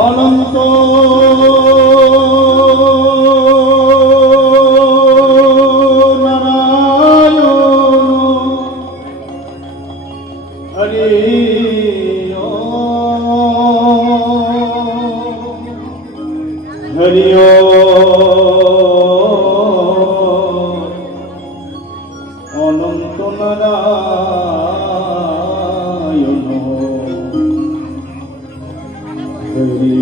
অনন্ত নারায়ণ হরি হরি অনন্ত নারায়ণ হরি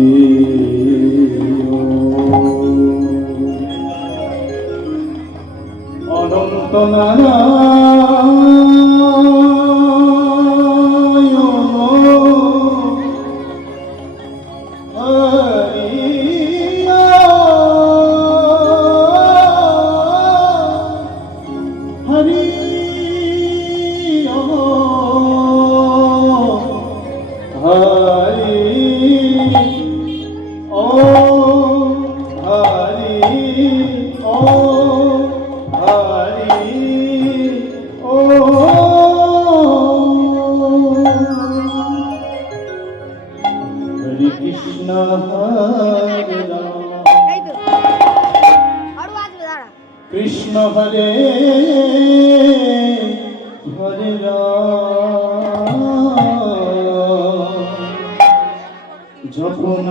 অনন্ত কৃষ্ণ হরে কৃষ্ণ হরে হরে যখন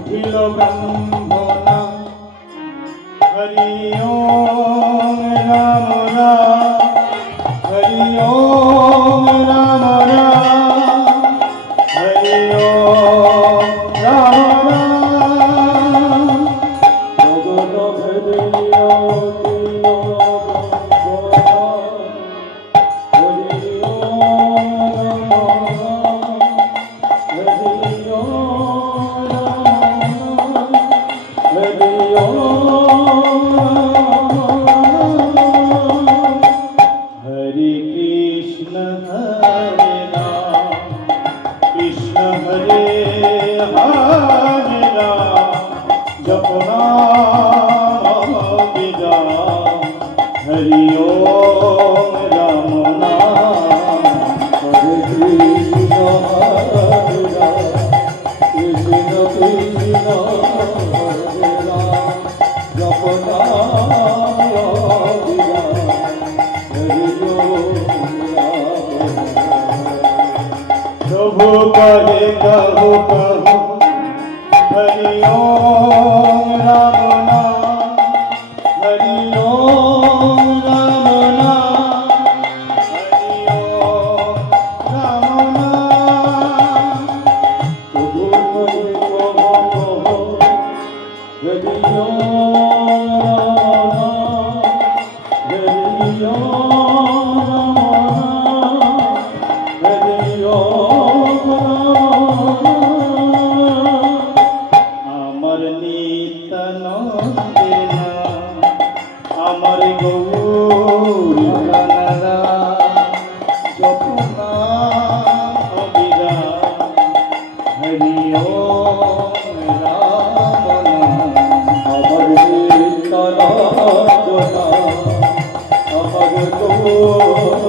উঠিল ব্রহ্মণা হরি ওম রাম রাম হরি ওম রাম রাম হরি ওম রাম রাম গগন ভেদিয়া উঠিল ব্রহ্মণা হরি ওম हरि ओम राम नाम हरे कृष्ण हरे राम कृष्ण कृष्ण हरे राम जप नाम हरि राम हरि ओम प्रभु कहे कहु कहु हरि ओम राम नाम हरि ओम राम नाम हरि ओम राम नाम प्रभु कहे कहु हरि ओम राम नाम हरि ओम हरि ओम আমার নী নিত্যানন্দে নাম আমার গৌরী প্রাণারা জপনা অবিরাম হরি ওম রাম নাম আমার নিত্যানন্দ নাম আমার Gauri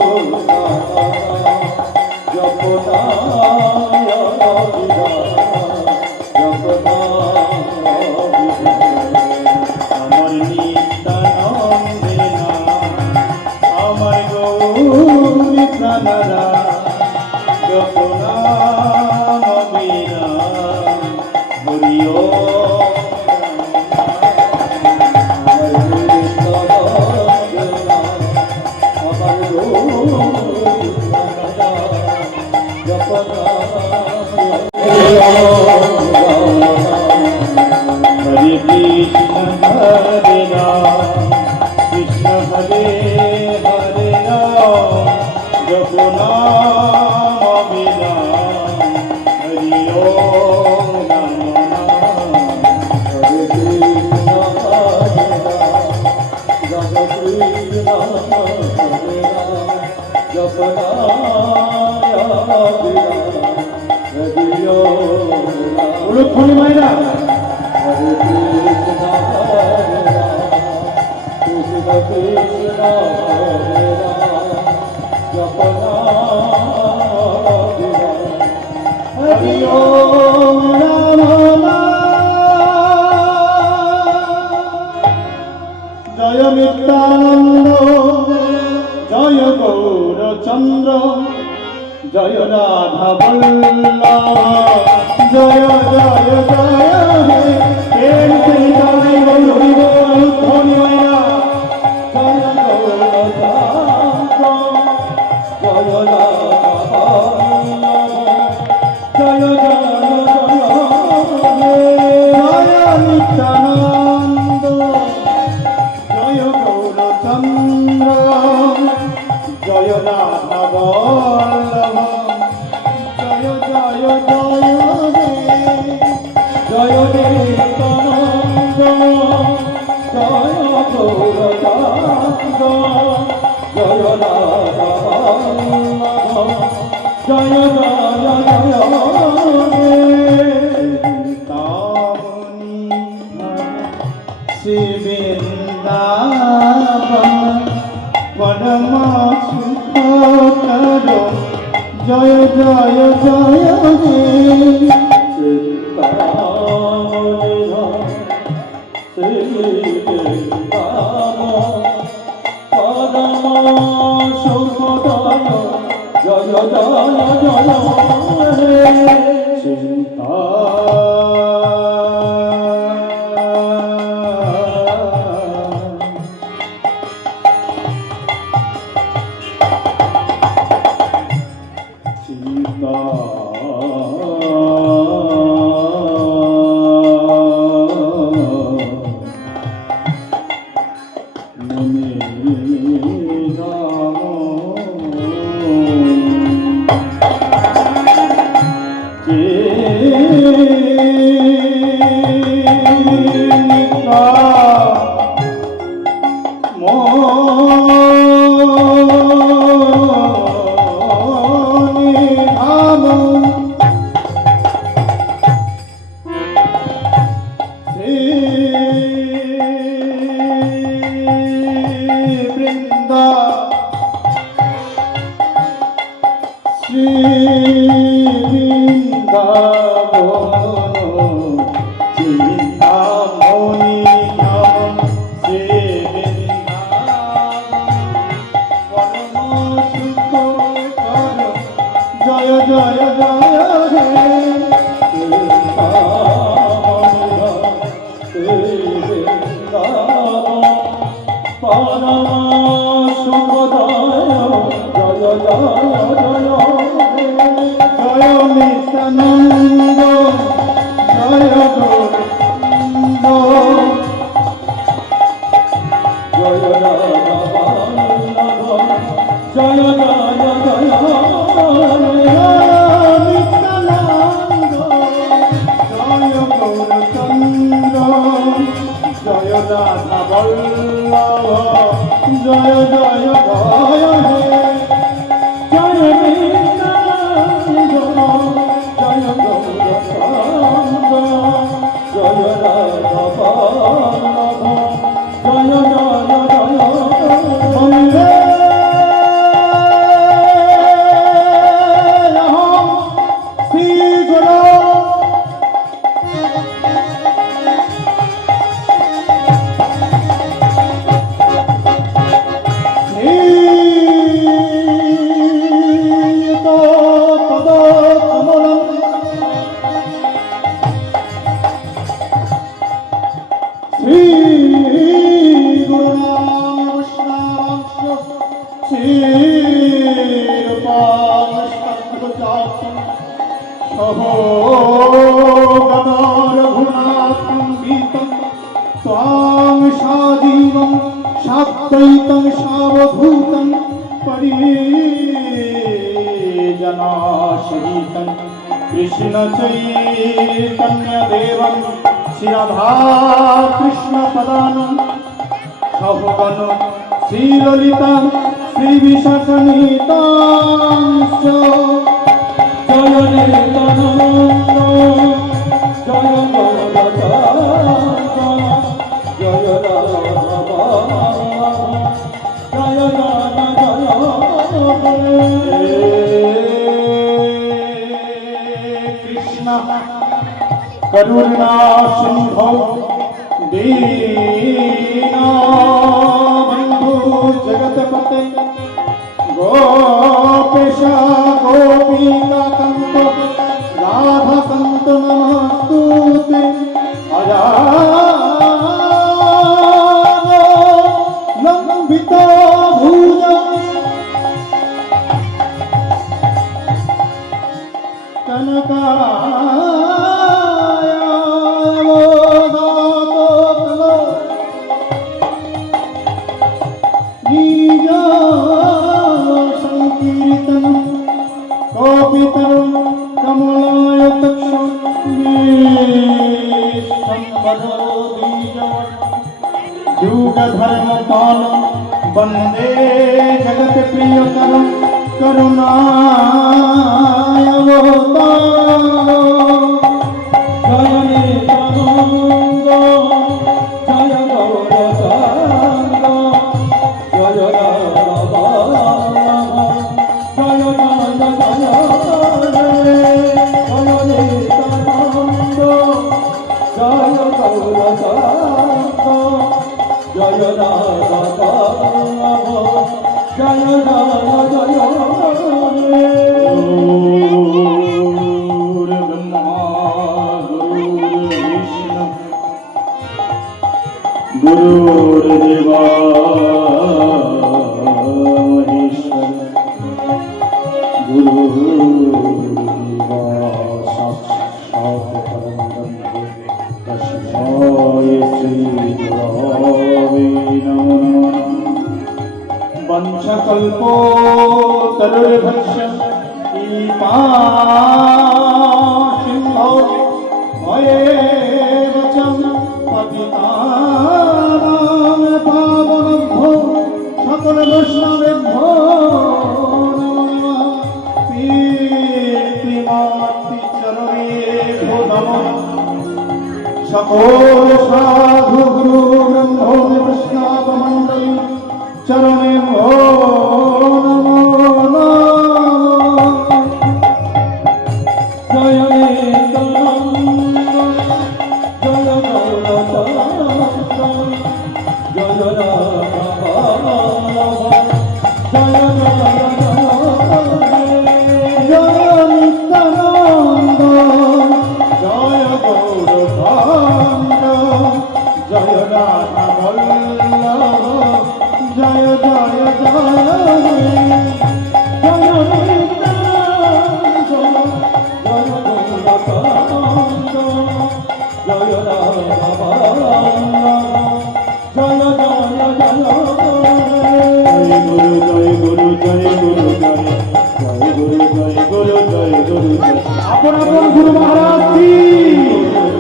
জপনা Hare Krishna Hare Ram Krishna Hare Hare Ram Japanam Abhiram Hari Om Namo Namo Hare Krishna Hare Ram Krishna Hare Ram Japanam Abhiram Hari Om Namo Hare Krishna Hare Ram Krishna Krishna Hare Ram Japanam Hari Om Namo Jaya Nityananda Jaya Gaura Chandra Jaya Radha Vallabha Jaya Jaya Jaya He Prem Se Jai Gauri Bol Dhoni Maya Jaya Gaura Chandra Jaya Radha Vallabha Jaya Jaya Jaya He Jaya Nityananda Jaya Gaura Chandra Jaya Radha Vallabha Jaya Jaya Jaya He Jaya Nityananda Jaya Gaura Chandra Jaya Radha Vallabha Jaya Jaya Jaya He Shri Vrindavan Parama Sukhakaro Jaya Jaya Jaya He Shri Vrindavan Parama Sukhakaro Jaya Jaya Jaya He Jaya জয় রাধা বল্লভ জয় জয় জয় হে জয় জয় গৌরঙ্গ জয় রাধা বল্লভ জয় জয় জয় বন্দে सात्वैतं सावभूतं परिजनाश्रितं कृष्णचैतन्यदेवं श्रीराधा कृष्णपदानं सहुगण श्रीललिता श्रीविशाखनीतांश्च जय नित्यानन्द जय गौरचन्द्र जय राधा जय कृष्ण करुणा सिंधो दीनबन्धु जगत्पते गोपेशा गोपीकान्त राधाकान्त नमस्तुते लंबिता भुजा कनकायावदातो निज संकीर्तन कपितरं कमलायतक्षं संवदो बीजवत् युगधर्मपालं वन्दे जगत्प्रियकरं करुणावतारम् जय नित्यानन्द जय गौरचन्द्र जय राधा जय जय नित्यानन्द जय गौरचन्द्र जय राधा जय जय गुरु ब्रह्मा गुरु विष्णु गुरुर्देवा महेश्वर गुरुर्देवा साक्षात् परब्रह्म तस्मै श्री गुरवे नमः वंशकल्पोतरुर्भक्ष कृपासिन्धो मयेव च पतितानां पावनेभ्यो सकलवैष्णवेभ्यो नमः कीर्तिमार्तिचरणेभ्यो नमः सकल साधु गुरु ब्रह्मो वैष्णवमण्डली चरणे नमो जय नित्यानन्द जय गौरचन्द्र जय राधा जय जय नित्यानन्द जय गौरचन्द्र जय राधा वल्लभ जय जय जय नित्यानन्द जय गौरचन्द्र जय राधा जय गुरु जय गुरु जय गुरु जय गुरु जय गुरु जय अपन अपन गुरु महाराज की जय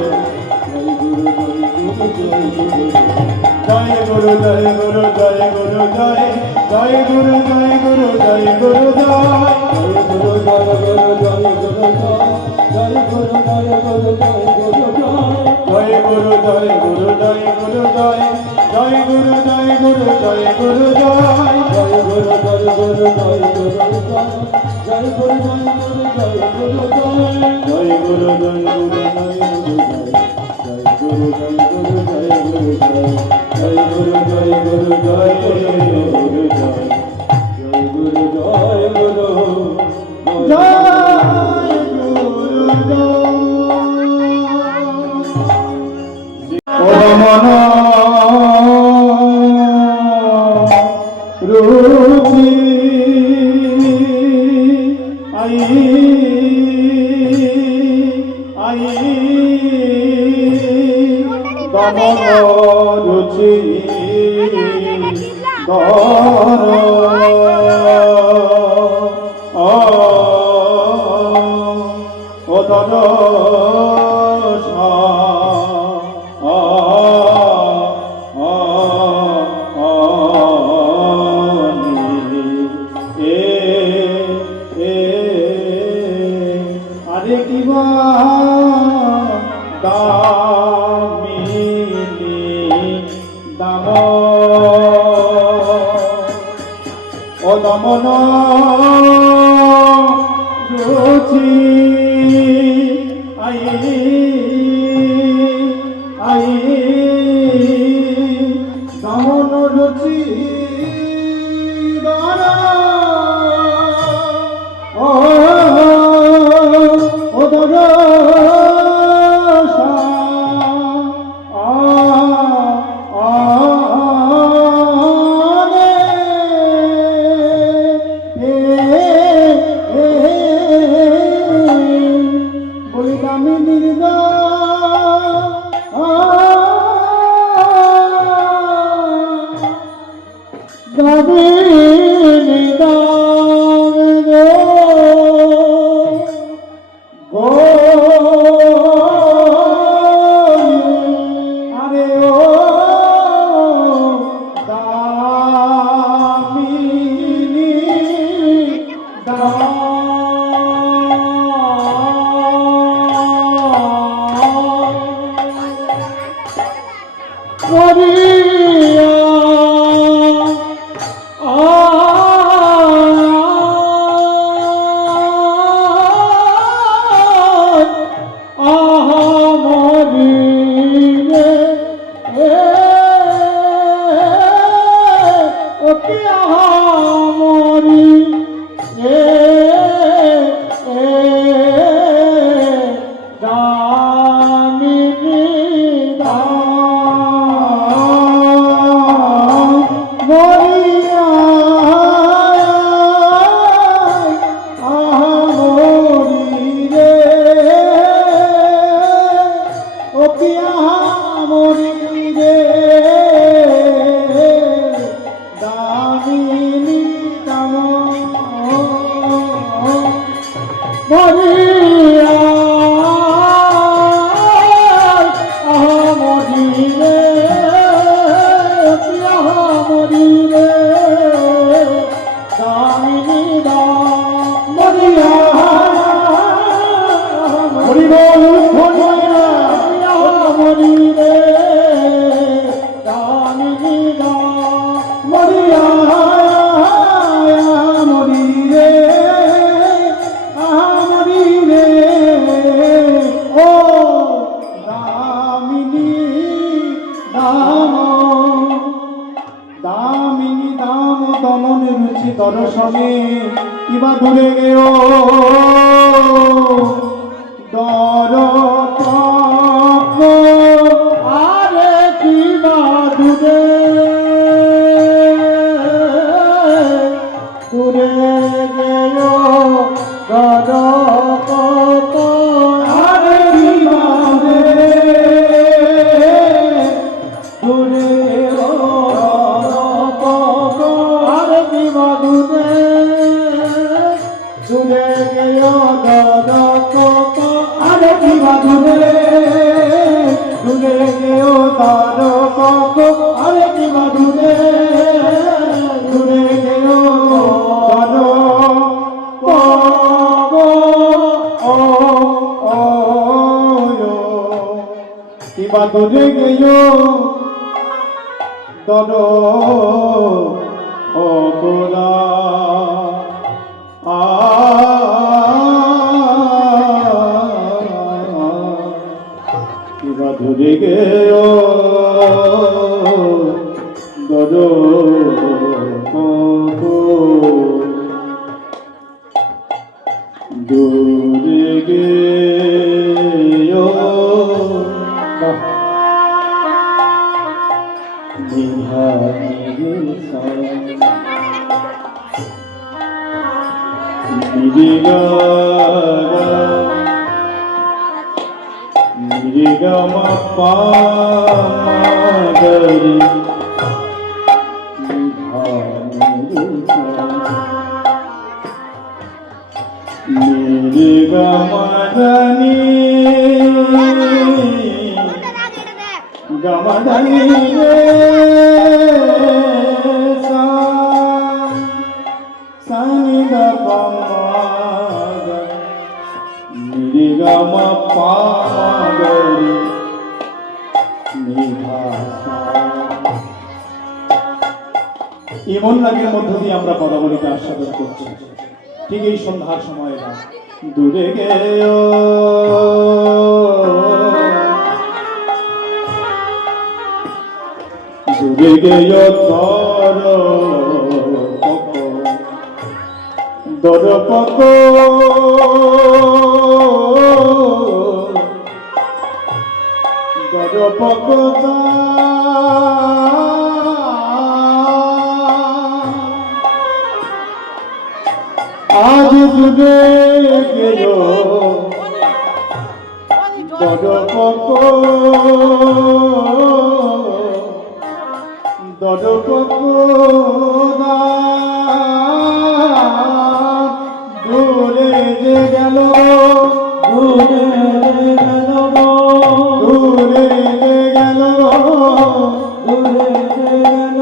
गुरु জয় গুরু জয় গুরু জয় গুরু জয় জয় গুরু জয় গুরু জয় গুরু জয় গুরু জয় গুরু জয় গুরু জয় জয় গুরু জয় গুরু জয় গুরু জয় জয় গুরু জয় গুরু জয় গুরু জয় জয় গুরু জয় গুরু জয় গুরু জয় জয় গুরু জয় গুরু জয় গুরু জয় জয় গুরু জয় গুরু জয় গুরু জয় জয় গুরু জয় গুরু জয় গুরু জয় জয় গুরু জয় গুরু জয় গুরু জয় জয় গুরু জয় গুরু জয় গুরু জয় জয় গুরু জয় গুরু জয় গুরু ও মন রূপী আই আই দমন রুচি গর ও দর আরে কিবা দামিনী দাম ও দমন রুচি আই আই দমন রুচি দ্বারা ও দরা দর্শনে কিবা দূরে গেও দর আরে কিবা দূরে দূরে গেও দর আরে কিবা দূরে দূরে গেও দর গো আরে কি দূরে দূরে গেও তন গো ও ও কিবা দূরে গেও তন ও গোলা কিবা দূরে গেও দরো দূরে গেও নিরিগমা পাগরি নিরিগমনি গমনি সা সানি গপমাগ নিরিগমা পাগরি এমন লাগের মধ্য দিয়ে আমরা পদাবলীকে আস্বাদন করছি। ঠিক এই সন্ধ্যার সময় না দূরে গেও দূরে গেও দর পক দর পক আজ দূরে গেল দরপক দরপক দূরে যে গেল দূরে গেল দূরে যে গেল দূরে গেল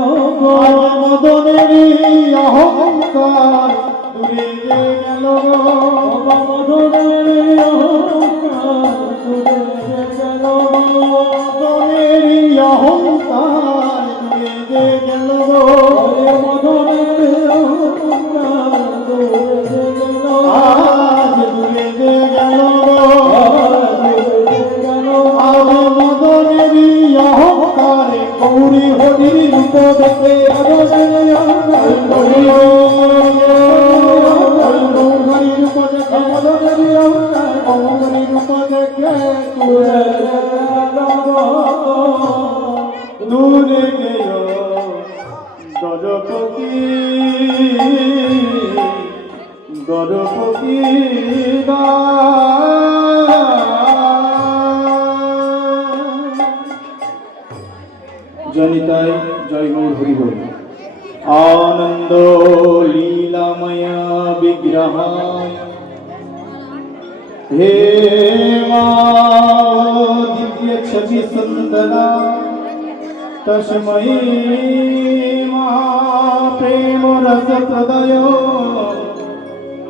মদনেরই অহংকার দূরে যে গেল মধুরের অহংকার দূরে গেল মদনেরই অহংকার দূরে যে গেল মধুরের অহংকার দূরে গেল আজ দূরে যে গেল আজ মদনেরই অহংকারে গৌরী হরির রূপ দেখে দূরে গেল দরপকি দরপকি জনিতায় জয় গৌর হরি বল। आनंद लीलामय विग्रहाय हे दिव्य छवि सुंदरा तस्मै प्रेम रस प्रदय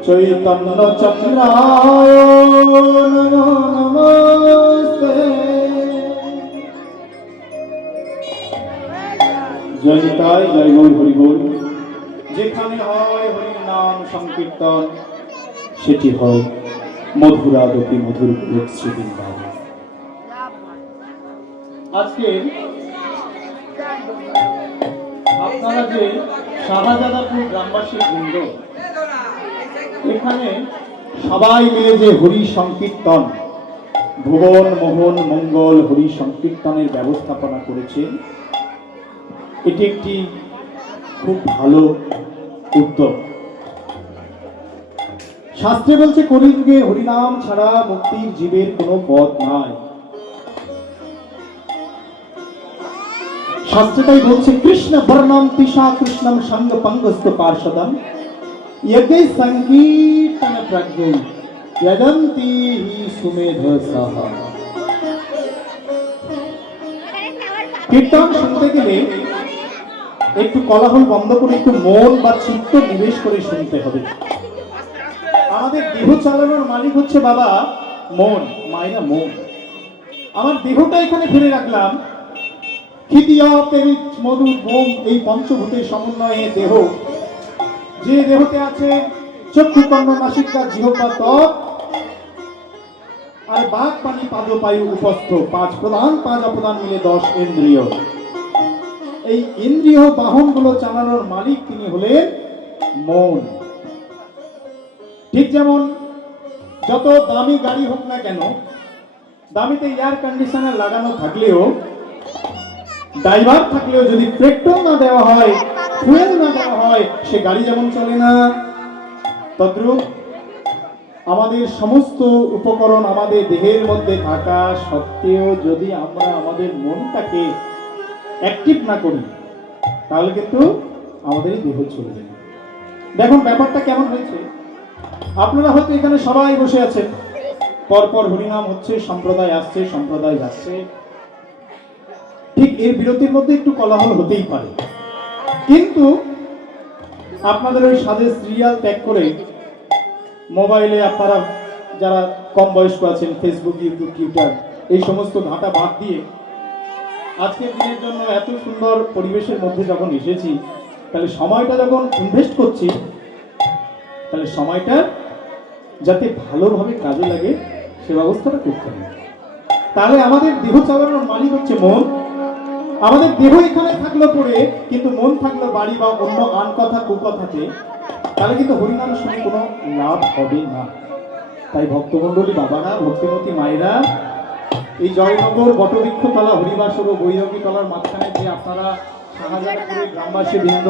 चैतन्य चंद्राय नमो नमस्ते। জয়িতায় জয় গৌর হরি বল। যেখানে হয় হরির নাম সংকীর্তন সেটি হয় মধুরাদপি মধুর শ্রীবৃন্দাবন। আজকে আপনারা যে শাহজাদাপুর গ্রামবাসী বৃন্দ এখানে সবাই মিলে যে হরি সংকীর্তন ভুবন মোহন মঙ্গল হরি সংকীর্তনের ব্যবস্থাপনা করেছেন, এটি একটি খুব ভালো উদ্যোগ। শাস্ত্রে বলছে কলিযুগে হরিনাম ছাড়া মুক্তির জীবের কোনো পথ নাই। শাস্ত্রে তাই বলছে কৃষ্ণ বর্ণম তিশা কৃষ্ণম সঙ্গ পঙ্গস্ত পার্শ্বদম यज्ञ संकीर्तन प्रज्ञ यदंती ही सुमेध सह। কীর্তন শুনতে গেলে একটু কোলাহল বন্ধ করে একটু মন বা চিত্ত নিবেশ করে শুনতে হবে। আমাদের দেহ চালানোর মালিক হচ্ছে বাবা মন, মায়েরা মন। আমার দেহটা এখানে ফেলে রাখলাম, ক্ষিতীয় পেরিত মধু বোম, এই পঞ্চভূতের সমন্বয়ে দেহ। যে দেহতে আছে চক্ষু কর্ণ নাসিকা জিহ্বা ত্বক আর বাক পানি পাদ পায়ু উপস্থ, পাঁচ প্রধান পাঁচ অপ্রধান মিলে 10 ইন্দ্রিয়। এই ইন্দ্রিয় বাহনগুলো চালানোর মালিক তিনি হলেন মন। ঠিক যেমন যত দামি গাড়ি হোক না কেন, দামিতে এয়ার কন্ডিশনার লাগানো থাকলেও, ড্রাইভার থাকলেও যদি পেট্রোল না দেওয়া হয়, ফুয়েল না দেওয়া হয়, সে গাড়ি যেমন চলে না, তদ্রূপ আমাদের সমস্ত উপকরণ আমাদের দেহের মধ্যে থাকা সত্ত্বেও যদি আমরা আমাদের মনটাকে অ্যাক্টিভ না করি, তাহলে কিন্তু আমাদের দেহ চলবে না। দেখুন ব্যাপারটা কেমন হয়েছে। আপনারা হয়তো এখানে সবাই বসে আছেন, পরপর হরিনাম হচ্ছে, সম্প্রদায় আসছে, সম্প্রদায় যাচ্ছে, ঠিক এর বিরতির মধ্যে একটু কোলাহল হতেই পারে। কিন্তু আপনাদের ওই স্বাদের সিরিয়াল ত্যাগ করে মোবাইলে আপনারা যারা কম বয়স্ক আছেন, ফেসবুক, ইউটিউব, টুইটার এই সমস্ত ঘাটা বাদ দিয়ে আজকের দিনের জন্য এত সুন্দর পরিবেশের মধ্যে যখন এসেছি, তাহলে সময়টা যখন ইনভেস্ট করছি, তাহলে সময়টা যাতে ভালোভাবে কাজে লাগে সে ব্যবস্থাটা করতে হবে। তাহলে আমাদের দেহ চালানোর মালিক হচ্ছে মন। আমাদের দেহ এখানে থাকলো পরে, কিন্তু মন থাকলো বাড়ি বা অন্য আন কথা কুকথাতে, তাহলে কিন্তু হরিনাম শুনে কোনো লাভ হবে না। তাই ভক্তমণ্ডলী বাবারা, ভক্তিমতী মায়েরা, এই জয়নগর বটবৃক্ষতলা হরিবাসর ও বৈরাগী তলার মাঝখানে যে আপনারা শাহজাহানপুরের গ্রামবাসী বৃন্দ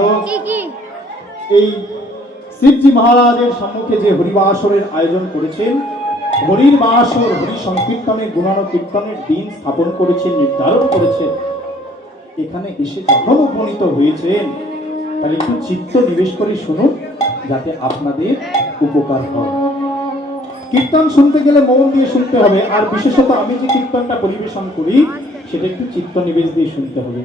এই শিবজি মহারাজের সম্মুখে যে হরিবাসরের আয়োজন করেছেন, হরির বাসর, হরি সংকীর্তনের গুণানুকীর্তনের দিন স্থাপন করেছেন, নির্ধারণ করেছেন, এখানে এসে যখন উপনীত হয়েছেন, তাহলে একটু চিত্ত নিবেশ করে শুনুন, যাতে আপনাদের উপকার হয়। কীর্তন শুনতে গেলে মন দিয়ে শুনতে হবে, আর বিশেষত আমি যে কীর্তনটা পরিবেশন করি সেটা একটু চিত্ত নিবেশ দিয়ে শুনতে হবে।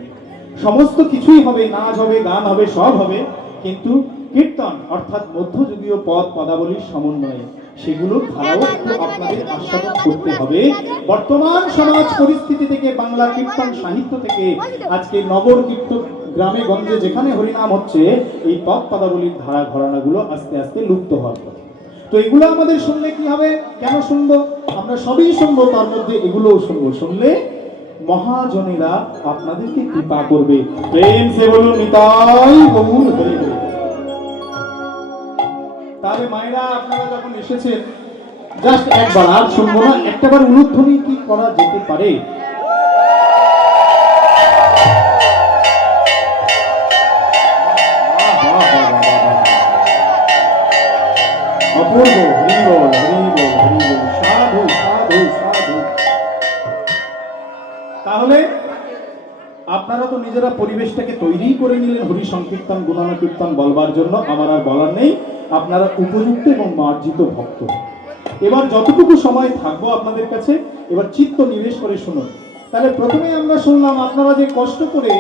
সমস্ত কিছুই হবে, নাচ হবে, গান হবে, সব হবে, কিন্তু কীর্তন অর্থাৎ মধ্যযুগীয় পদ পদাবলীর সমন্বয়ে সেগুলো ধারাও একটু আপনাদের আস্বাদন করতে হবে। বর্তমান সমাজ পরিস্থিতি থেকে, বাংলা কীর্তন সাহিত্য থেকে, আজকে নগর কীর্তন গ্রামে গঞ্জে যেখানে হরিনাম হচ্ছে, এই পদ পদাবলীর ধারা ঘরানাগুলো আস্তে আস্তে লুপ্ত হওয়ার পথে। তো এগুলো আমাদের শুনলে কি হবে? কেন শুনবো? আমরা সবই শুনবো, তার মধ্যে এগুলোও শুনবো। শুনলে মহাজনেরা আপনাদেরকে কৃপা করবে। প্রেম সে বলুন নিতাই গৌর হরি হরি। তাহলে মায়েরা আপনারা যখন এসেছেন, জাস্ট একবার, আর শুনবো না, একটাবার উলুধ্বনি কি করা যেতে পারে? অপূর্ব, হরি বল, হরি বল, হরি বল, সাধু সাধু সাধু। তাহলে আপনারা তো নিজেরা পরিবেশটাকে তৈরি করে নিলেন হরি সংকীর্তন গুণানুকীর্তন বলবার জন্য। আমার আর বলার নেই, আপনারা উপযুক্ত এবং মার্জিত ভক্ত। এবার যতটুকু সময় থাকবো আপনাদের কাছে, এবার চিত্ত নিবেশ করে শুনুন। তাহলে প্রথমে আমরা শুনলাম আপনারা যে কষ্ট করে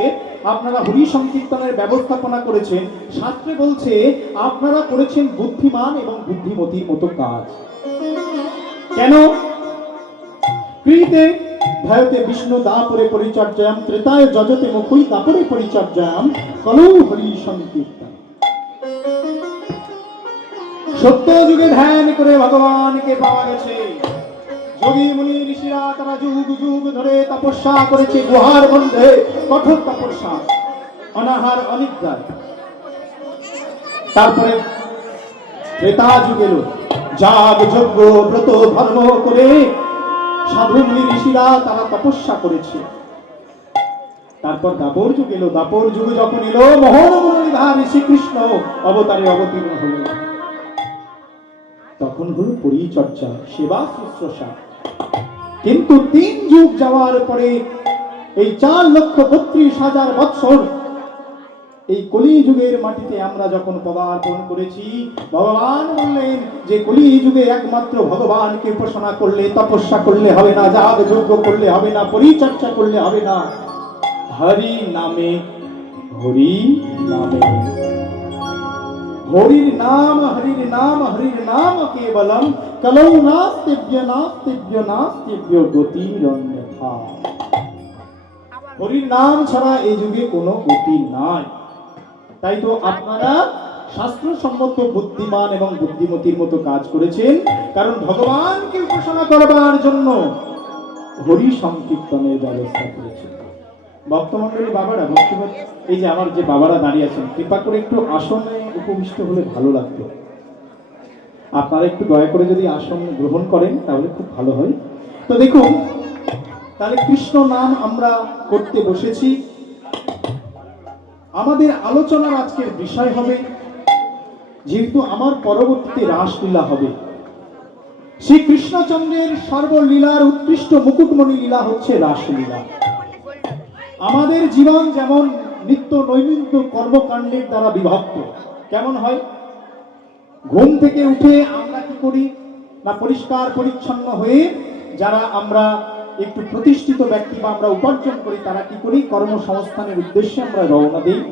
আপনারা হরি সংকীর্তনের ব্যবস্থাপনা করেছেন, শাস্ত্রে বলছে আপনারা করেছেন বুদ্ধিমান এবং বুদ্ধিমতীর মতো কাজ। কেন? কৃতে ভয়তে বিষ্ণু দাপরে পরিচর্যাম, ত্রেতায় যজতে মুখই দাপরে পরিচর্যাম, কলৌ হরি সংকীর্তন। সত্য যুগে ধ্যান করে ভগবানকে পাওয়া গেছে। যোগী মুনি ঋষিরা তারা যুগ যুগ ধরে তপস্যা করেছে, গুহার মধ্যে কঠোর তপস্যা, অনাহার অনিদ্রায়। তারপরে ত্রেতা যুগ এলো, যাগ যজ্ঞ ব্রত ধর্ম করে সাধু মুনি ঋষিরা তারা তপস্যা করেছে। তারপর দাপর যুগ এলো, দাপর যুগ যখন এলো, মোহন মুরলীধর শ্রীকৃষ্ণ অবতারে অবতীর্ণ হলেন। তখন হলো পরিচর্যা, সেবা শুশ্রূষা। কিন্তু 3 যুগ যাওয়ার পরে, এই 4,32,000 বৎসর এই কলি যুগের মাটিতে আমরা যখন পদার্পণ করেছি, ভগবান বললেন যে কলি যুগে একমাত্র ভগবানকে উপাসনা করলে, তপস্যা করলে হবে না, যাগ যজ্ঞ করলে হবে না, পরিচর্যা করলে হবে না, হরি নামে, হরি নামে, হরির নাম, হরির নাম, হরির নাম কেবলম, কলৌ নাস্তিভ্য নাস্তিভ্য নাস্তিভ্য গতিরন্যথা। হরির নাম ছাড়া এই যুগে কোনো গতি নাই। তাই তো আপনারা শাস্ত্রসম্মত বুদ্ধিমান এবং বুদ্ধিমতীর মতো কাজ করেছেন, কারণ ভগবানকে উপাসনা করবার জন্য হরি সংকীর্তনের ব্যবস্থা করেছেন। ভক্তমণ্ডলী বাবারা, ভক্তিমত এই যে আমার যে বাবারা দাঁড়িয়ে আছেন, কৃপা করে একটু আসনে উপবিষ্ট হলে ভালো লাগতো। আপনারা একটু দয়া করে যদি আসন গ্রহণ করেন তাহলে খুব ভালো হয়। তো দেখুন, তাহলে কৃষ্ণ নাম আমরা করতে বসেছি। আমাদের আলোচনার আজকের বিষয় হবে, যেহেতু আমার পরবর্তীতে রাসলীলা হবে, শ্রী কৃষ্ণচন্দ্রের সর্বলীলার উৎকৃষ্ট মুকুটমণি লীলা হচ্ছে রাসলীলা। আমাদের জীবন যেমন নিত্য নৈমিত্য কর্মকাণ্ডের দ্বারা বিভক্ত। কেমন হয়? ঘুম থেকে উঠে আমরা কি করি না, পরিষ্কার পরিচ্ছন্ন হয়ে যারা আমরা একটু প্রতিষ্ঠিত ব্যক্তি বা আমরা উপার্জন করি, তারা কি করি, কর্মসংস্থানের উদ্দেশ্যে আমরা রওনা দিই।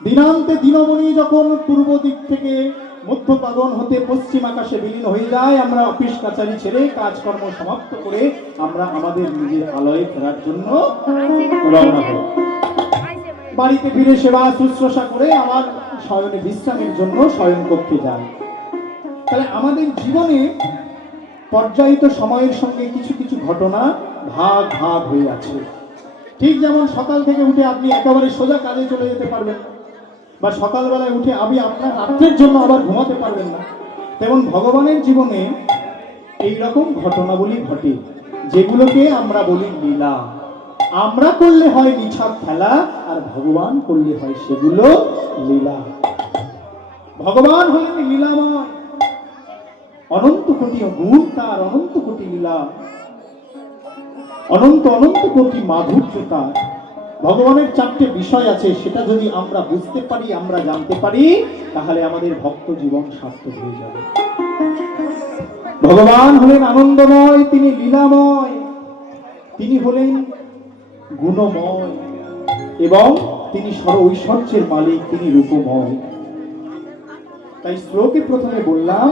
দিনান্তে দিনমণি যখন পূর্ব দিক থেকে মধ্য গগন হতে পশ্চিম আকাশে বিলীন হয়ে যায়, আমরা অফিস কাছারি ছেড়ে কাজকর্ম সমাপ্ত করে আমরা আমাদের নিজের আলয়ে ফেরার জন্য রওনা হই। বাড়িতে ফিরে সেবা শুশ্রূষা করে আমার শয়নে বিশ্রামের জন্য শয়ন কক্ষে যাই। তাহলে আমাদের জীবনে পর্যায়িত সময়ের সঙ্গে কিছু কিছু ঘটনা ভাগ ভাগ হয়ে আছে। ঠিক যেমন সকাল থেকে উঠে আপনি একেবারে সোজা কাজে চলে যেতে পারবেন না, বা সকালবেলায় উঠে আমি আপনার রাত্রের জন্য আবার ঘুমাতে পারবেন না, তেমন ভগবানের জীবনে এইরকম ঘটনাবলী ঘটে, যেগুলোকে আমরা বলি লীলা। আমরা করলে হয় নিছক খেলা, আর ভগবান করলে হয় সেগুলো লীলা। ভগবান হলেন লীলাময়, অনন্ত কোটি গুণ তার, অনন্ত কোটি লীলা, অনন্ত অনন্ত কোটি মাধুর্য তার। ভগবানের চারটে বিষয় আছে, সেটা যদি আমরা বুঝতে পারি, আমরা জানতে পারি, তাহলে আমাদের ভক্ত জীবন সার্থক হয়ে যাবে। ভগবান হলেন আনন্দময়, তিনি লীলাময়, তিনি হলেন গুণময়, এবং তিনি সর্ব ঐশ্বর্যের মালিক, তিনি রূপময়। তাই শ্লোকে প্রথমে বললাম,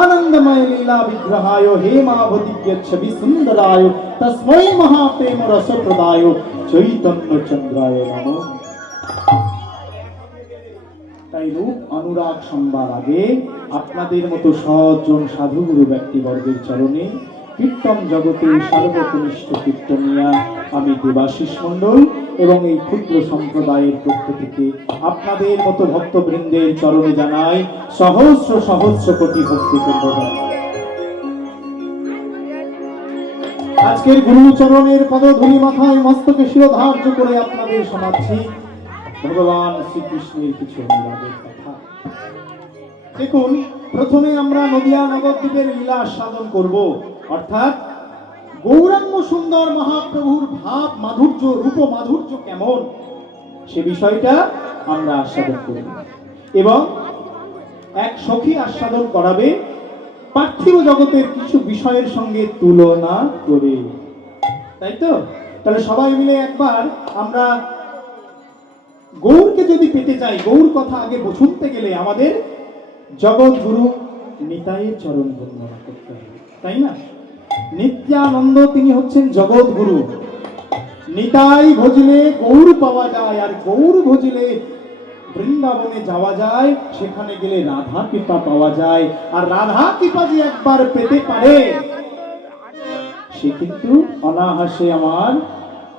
আনন্দময় লীলা বিগ্রহায় হে মাভদিব্য ছবি সুন্দরায় তস্মৈ মহাপ্রেম রসপ্রদায় চৈতন্য চন্দ্রায় নমঃ। তাই রূপ অনুরাগ সংবার আগে আপনাদের মতো সজ্জন সাধুগুরু ব্যক্তিবর্গের চরণে কীর্তন জগতে সর্বকনিষ্ঠ কীর্তনিয়া আমি দেবাশিস মণ্ডল এবং এই ক্ষুদ্র সম্প্রদায়ের পক্ষ থেকে আপনাদের মতো ভক্তবৃন্দের চরণে জানাই সহস্র সহস্র কোটি ভক্তি পূর্বক। আজকের গুরুচরণের পদধূলি মাথায় মস্তকে শিরোধার্য করে আপনাদের শোনাচ্ছি ভগবান শ্রীকৃষ্ণের কিছু অনুরাগের কথা। দেখুন, প্রথমে আমরা নদিয়া নবদ্বীপের লীলা আস্বাদন করব, অর্থাৎ গৌরাঙ্গ সুন্দর মহাপ্রভুর ভাব মাধুর্য, রূপ মাধুর্য কেমন, সে বিষয়টা আমরা আস্বাদন করব। এবং এক সখী আস্বাদন করাবে পার্থিব জগতের কিছু বিষয়ের সঙ্গে তুলনা করে, তাই তো? তাহলে সবাই মিলে একবার আমরা গৌরকে যদি পেতে চাই, গৌর কথা আগে শুনতে গেলে আমাদের জগৎ গুরু নিতাইয়ের চরণ বন্দনা করতে হবে, তাই না? নিত্যানন্দ তিনি হচ্ছেন জগৎ গুরু। নিতাই ভজলে গৌর পাওয়া যায়, আর গৌর ভজলে বৃন্দাবনে যাওয়া যায়, সেখানে গেলে রাধা কৃপা পাওয়া যায়। আর রাধা কৃপা যে একবার পেতে পারে, সে কিন্তু অনায়াসে আমার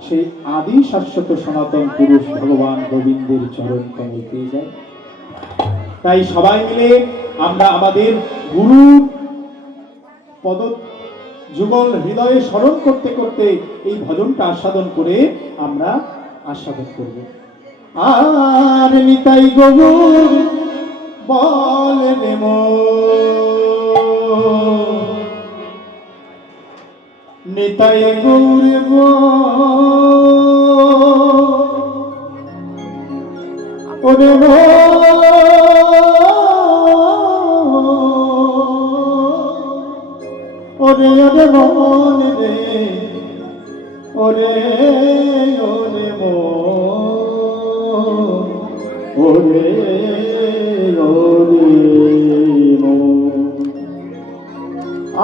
সেই আদি শাশ্বত সনাতন পুরুষ ভগবান গোবিন্দের চরণ কমল পেয়ে যায়। তাই সবাই মিলে আমরা আমাদের গুরু পদ যুগল হৃদয়ে স্মরণ করতে করতে এই ভজনটা আস্বাদন করে আমরা আস্বাদন করব। আর নিতাই গৌর বলে নেম, নিতাই গৌর ওরে ওরে ওরে মন রে, ওরে ওরে মন, ওরে ওরে মন।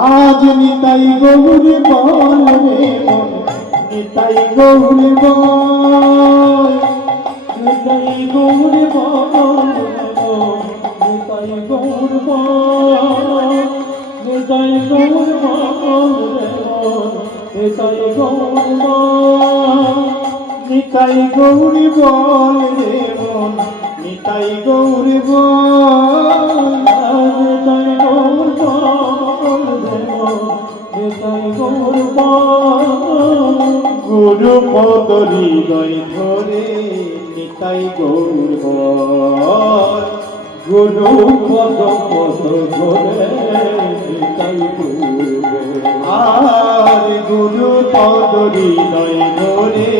আজ নিতাই গৌরী বল রে মন, নিতাই গৌরী বল, নিতাই গৌর বল, নিতাই গৌর বল, নিতাই গৌর বল, নিতাই গৌর বল, নিতাই গৌরী বল রে মন, নিতাই গৌরী বল, নিতাই গৌর বল, নিতাই গৌর বল। গুরু পদ হৃদয় ধরে নিতাই গৌর বল, গুরু পদ পদ ধরে নিতাই গৌর বল। আর গুরু পদ হৃদয় ধরে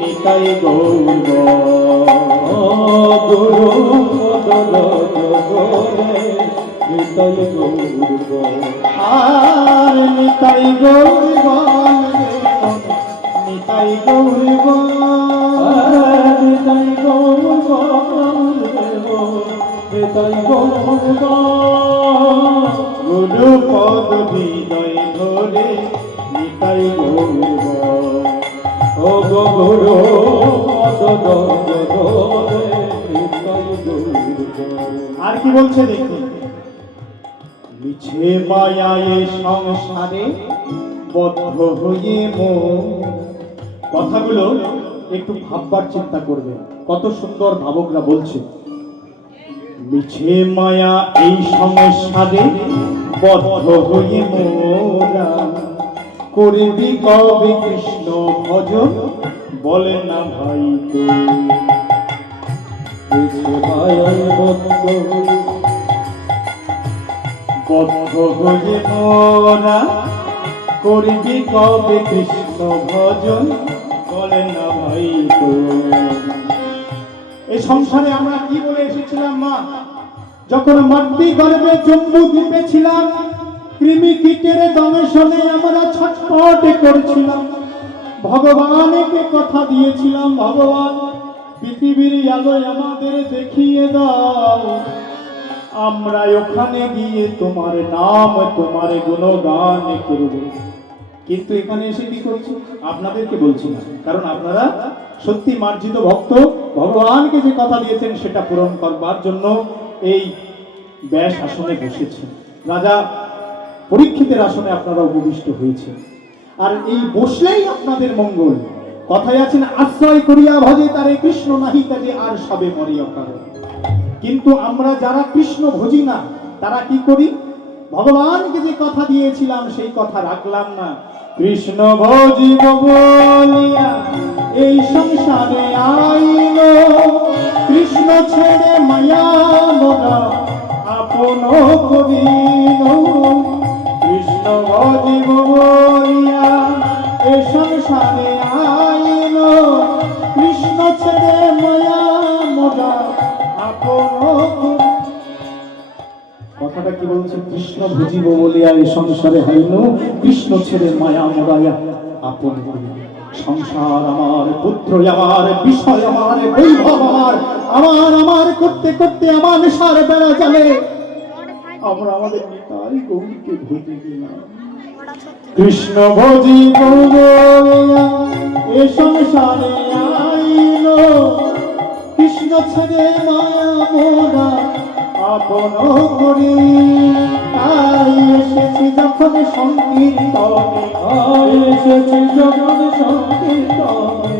নিতাই গৌর বল, গুরু পদ ধরে নিতাই গৌর বল। আর নিতাই গৌর বল রে মন, নিতাই গৌর বল, নিতাই গৌর বল, নিতাই গৌর বল। গুরু পদ হৃদয় ধরে নিতাই গৌর বল। ও গো গুরু পদ ধরে নিতাই গৌর বল। আর কি বলছে দেখুন, মিছে মায়ায় সংসারে বদ্ধ হয়ে মন। কথাগুলো একটু ভাববার চিন্তা করবে, কত সুন্দর ভাবকরা বলছে। মিছে মায়া এই সংসারে বদ্ধ হয়ে মোরা, করবি কবে কৃষ্ণ ভজন বলে না ভাই তো। মিছে মায়ায় বদ্ধ বদ্ধ হয়ে মোরা, করবি কবে কৃষ্ণ ভজন বলে না ভাই তো। এই সংসারে আমরা কি বলে এসেছিলাম মা? যখন মাতৃ গর্ভে জম্বু দ্বীপে ছিলাম, কৃমি কীটের দংশনে আমরা ছটফট করেছিলাম। ভগবানকে কথা দিয়েছিলাম, ভগবান পৃথিবীর আলোয় আমাদের দেখিয়ে দাও, আমরা ওখানে গিয়ে তোমার নাম তোমার গুণগান করব। কিন্তু এখানে এসে কি করছি আপনাদেরকে বলছি না, কারণ আপনারা সত্যি মার্জিত ভক্ত, ভগবানকে যে কথা দিয়েছেন সেটা পূরণ করবার জন্য এই ব্যাস আসনে বসেছেন। রাজা পরীক্ষিতের আসনে আপনারা উপবিষ্ট হয়েছে, আর এই বসলেই আপনাদের মঙ্গল। কথায় আছেন, আশ্রয় করিয়া ভজে তারে কৃষ্ণ নাহি তাজে আর সবে মরিয়া কারণ। কিন্তু আমরা যারা কৃষ্ণ ভজি না, তারা কি করি? ভগবানকে যে কথা দিয়েছিলাম সেই কথা রাখলাম না। কৃষ্ণ ভজিব বলিয়া এই সংসারে আইল, কৃষ্ণ ছেড়ে মায়া মোরা আপন করিল। কৃষ্ণ ভজিব বলিয়া এই সংসারে আইল, কৃষ্ণ ছেড়ে মায়া মোরা আপন। কথাটা কি বলছে? কৃষ্ণ ভজিব বলিয়া এই সংসারে হাইল, কৃষ্ণ ছেড়ে মায়া মোরাইয়া আপন করিল। সংসার আমার, পুত্র আমার, বিষয় আমার, বৈভব আমার, আমার আমার করতে করতে আমার নেশার বেড়া চলে। আমরা আমাদের নিতাই গৌরকে ভুলে গেলাম। কৃষ্ণ ভজিব বলিয়া এ সংসারে আইল, কৃষ্ণ ছেড়ে মায়া মোরা আপন করি। তাই এসেছি যখন সংকীর্তনে, এসেছি যখন সংকীর্তনে,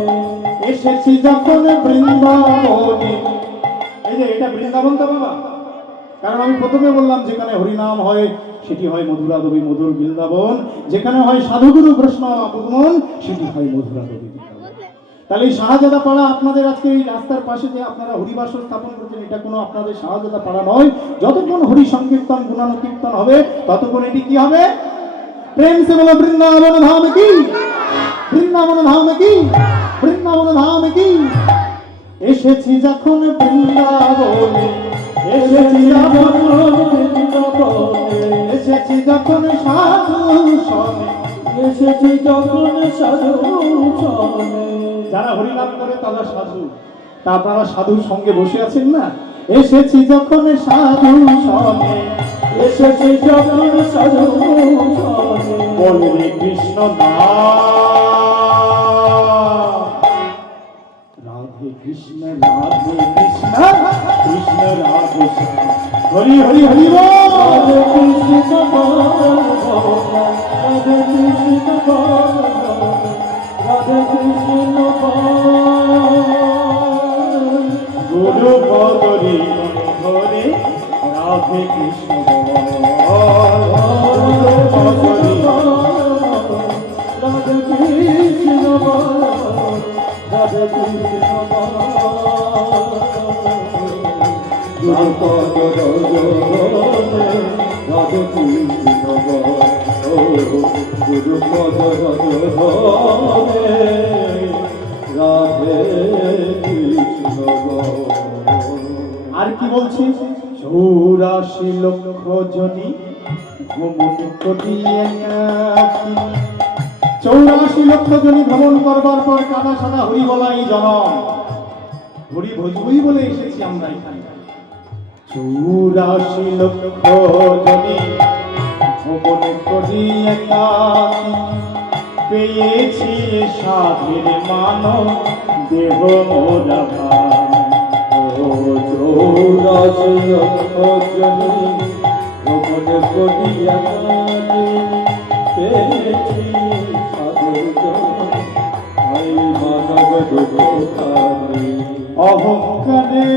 এসেছি যখন বৃন্দাবনে। এই যে এটা বৃন্দাবন তো বাবা, কারণ আমি প্রথমে বললাম যেখানে হরিনাম হয় সেটি হয় মধুরা দেবী মধুর বৃন্দাবন, যেখানে হয় সাধুগুরু বৈষ্ণব আগমন সেটি হয় মধুরা দেবী বৃন্দাবন। তাহলে এই শাহজাদা পাড়া আপনাদের আজকে এই রাস্তার পাশে যে আপনারা হরিবাসর স্থাপন করছেন, এটা কোনো আপনাদের শাহজাদা পাড়া নয়। যতক্ষণ হরি সংকীর্তন গুণানুকীর্তন হবে ততক্ষণ এটি কি হবে? প্রেম সে বলো বৃন্দাবন ধাম কি, বৃন্দাবন ধাম কি, বৃন্দাবন ধাম কি। এসেছি যখন বৃন্দাবনে, এসেছি যখন বৃন্দাবনে, এসেছি যখন সাধু সনে, এসেছি যখন সাধু সনে। যারা হরিনাম করে তারা সাধু, তা আপনারা সাধুর সঙ্গে বসে আছেন না? এসেছি যখন সাধু সঙ্গে, এসেছি যখন সাধু সনে, বলবে কৃষ্ণ নাম। রাধে কৃষ্ণ রাধে কৃষ্ণ, কৃষ্ণ রাধে শ্যাম। হরি হরি হরি বল। রাধে কৃষ্ণ বল বল, রাধে কৃষ্ণ বল বল, রাধে কৃষ্ণ বল। গুরু পদরে ধরে রাধে কৃষ্ণ বল। গুরু পদরে রাধে কৃষ্ণ বল, রাধে কৃষ্ণ বল। গুরু পদ রজনে রাধে কৃষ্ণ বল, গুরু পদ রজনে রাধে কৃষ্ণ বল। আর কি বলছি? 84 লক্ষ জনি ভ্রমণ করিয়া কি। 84 লক্ষ জনি ভ্রমণ করবার পর কাদা সাদা হরি বলাই জনম। হরি ভজবই বলে এসেছি আমরা এখানে। 84 লক্ষ জনি ভ্রমণ করিয়া কি। পেয়েছি সাধের মানব দেহ মোরা ভাই। চৌরাশি লক্ষ জনি ভ্রমণ করিয়া পেয়েছি সাধুর জন, মানব দুঃখ অহংকারে